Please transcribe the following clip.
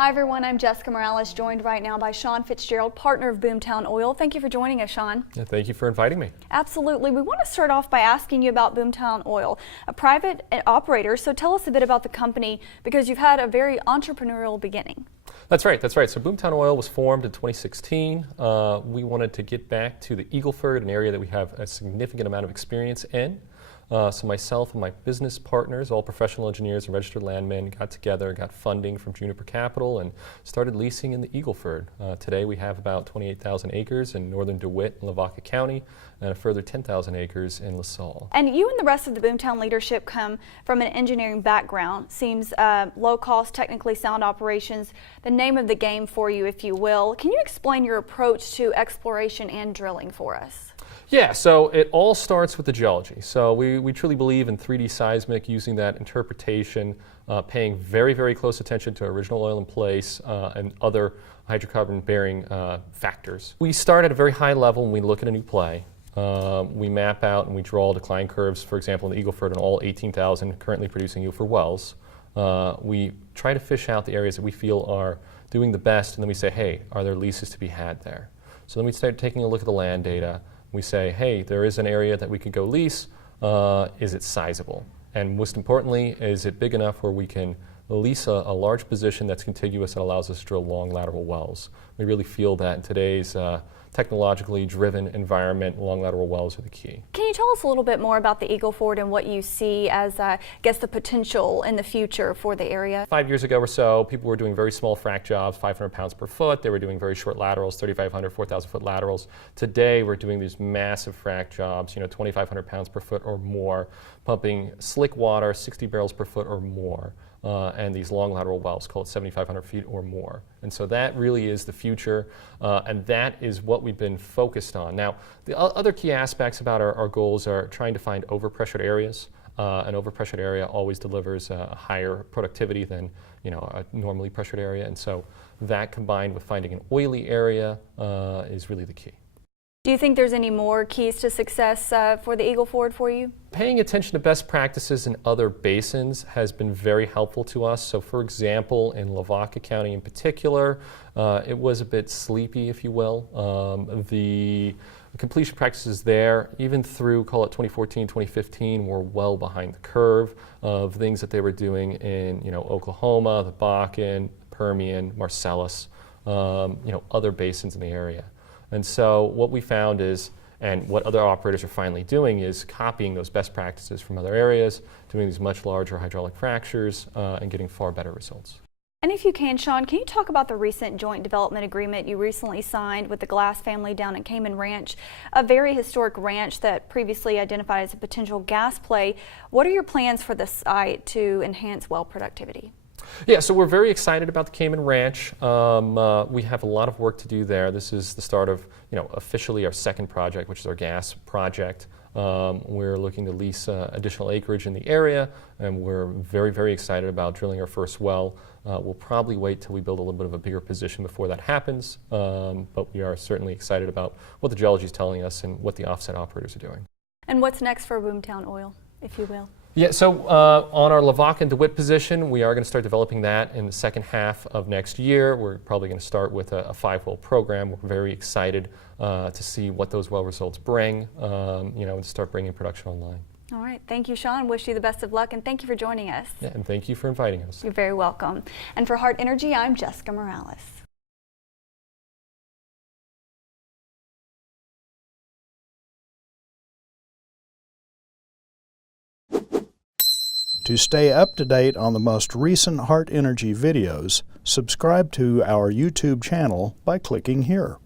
Hi everyone, I'm Jessica Morales, joined right now by Sean Fitzgerald, partner of Boomtown Oil. Thank you for joining us, Sean. Yeah, thank you for inviting me. Absolutely. We want to start off by asking you about Boomtown Oil, a private operator. So tell us a bit about the company, because you've had a very entrepreneurial beginning. That's right. So Boomtown Oil was formed in 2016. We wanted to get back to the Eagle Ford, an area that we have a significant amount of experience in. So myself and my business partners, all professional engineers and registered landmen, got together, got funding from Juniper Capital, and started leasing in the Eagle Ford. Today we have about 28,000 acres in northern DeWitt and Lavaca County, and a further 10,000 acres in LaSalle. And you and the rest of the Boomtown leadership come from an engineering background. Seems low-cost, technically sound operations, the name of the game for you, if you will. Can you explain your approach to exploration and drilling for us? Yeah, so it all starts with the geology. So we truly believe in 3D seismic, using that interpretation, paying very, very close attention to original oil in place and other hydrocarbon-bearing factors. We start at a very high level when we look at a new play. We map out and we draw decline curves, for example, in the Eagle Ford on all 18,000 currently producing Eagle Ford wells. We try to fish out the areas that we feel are doing the best, and then we say, hey, are there leases to be had there? So then we start taking a look at the land data. We say, hey, there is an area that we could go lease. Is it sizable? And most importantly, is it big enough where we can lease a large position that's contiguous that allows us to drill long lateral wells? We really feel that in today's technologically driven environment, long lateral wells are the key. Can you tell us a little bit more about the Eagle Ford and what you see as, I guess, the potential in the future for the area? 5 years ago or so, people were doing very small frac jobs, 500 pounds per foot. They were doing very short laterals, 3,500, 4,000 foot laterals. Today, we're doing these massive frac jobs, 2,500 pounds per foot or more, pumping slick water, 60 barrels per foot or more. And these long lateral wells, call it 7,500 feet or more. And so that really is the future, and that is what we've been focused on. Now, the other key aspects about our goals are trying to find overpressured areas. An overpressured area always delivers a higher productivity than a normally pressured area, and so that combined with finding an oily area is really the key. Do you think there's any more keys to success for the Eagle Ford for you? Paying attention to best practices in other basins has been very helpful to us. So for example, in Lavaca County in particular, it was a bit sleepy, if you will. The completion practices there, even through, call it 2014, 2015, were well behind the curve of things that they were doing in Oklahoma, the Bakken, Permian, Marcellus, other basins in the area. And so what we found is, and what other operators are finally doing, is copying those best practices from other areas, doing these much larger hydraulic fractures, and getting far better results. And if you can, Sean, can you talk about the recent joint development agreement you recently signed with the Glass family down at Cayman Ranch, a very historic ranch that previously identified as a potential gas play? What are your plans for the site to enhance well productivity? Yeah, so we're very excited about the Cayman Ranch. We have a lot of work to do there. This is the start of, officially our second project, which is our gas project. We're looking to lease additional acreage in the area, and we're very, very excited about drilling our first well. We'll probably wait till we build a little bit of a bigger position before that happens, but we are certainly excited about what the geology is telling us and what the offset operators are doing. And what's next for Boomtown Oil, if you will? Yeah, so on our Lavaca and DeWitt position, we are going to start developing that in the second half of next year. We're probably going to start with a 5-well program. We're very excited to see what those well results bring, and start bringing production online. All right. Thank you, Sean. Wish you the best of luck, and thank you for joining us. Yeah, and thank you for inviting us. You're very welcome. And for Heart Energy, I'm Jessica Morales. To stay up to date on the most recent Heart Energy videos, subscribe to our YouTube channel by clicking here.